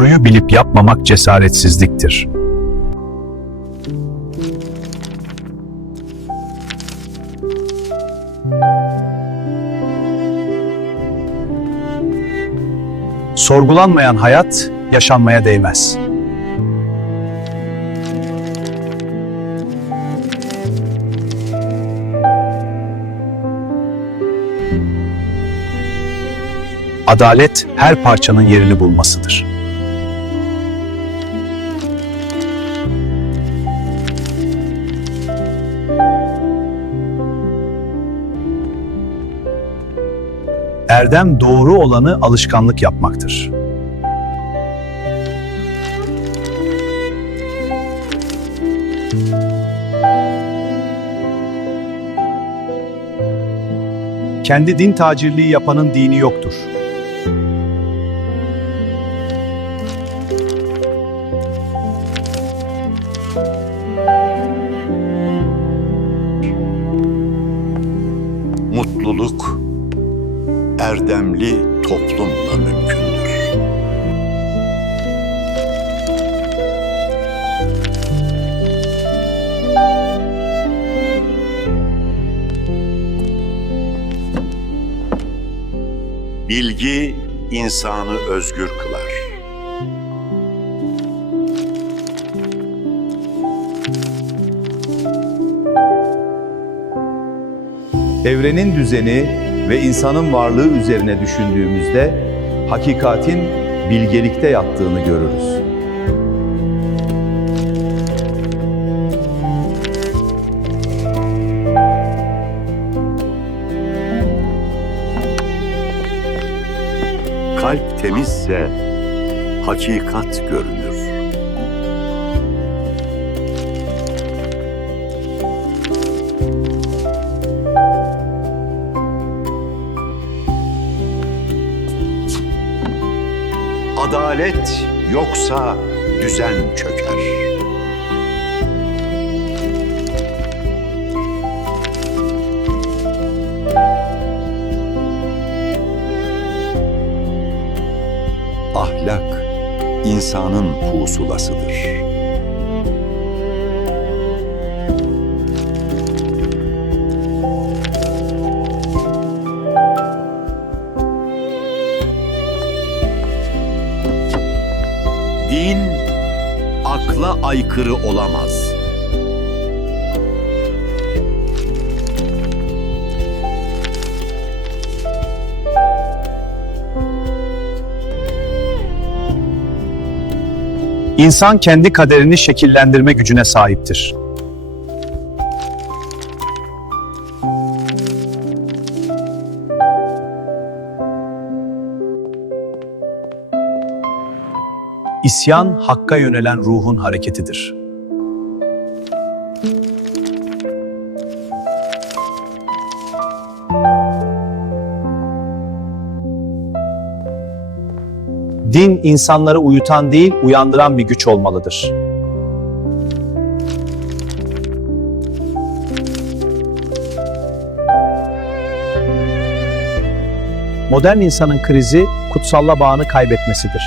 Doğruyu bilip yapmamak cesaretsizliktir. Sorgulanmayan hayat yaşanmaya değmez. Adalet her parçanın yerini bulmasıdır. Erdem doğru olanı alışkanlık yapmaktır. Kendi din tacirliği yapanın dini yoktur. Mutluluk erdemli toplumla mümkündür. Bilgi insanı özgür kılar. Evrenin düzeni ve insanın varlığı üzerine düşündüğümüzde hakikatin bilgelikte yattığını görürüz. Kalp temizse hakikat görünür. Adalet yoksa düzen çöker. Ahlak insanın pusulasıdır. Din akla aykırı olamaz. İnsan kendi kaderini şekillendirme gücüne sahiptir. İsyan, hakka yönelen ruhun hareketidir. Din, insanları uyutan değil, uyandıran bir güç olmalıdır. Modern insanın krizi, kutsalla bağını kaybetmesidir.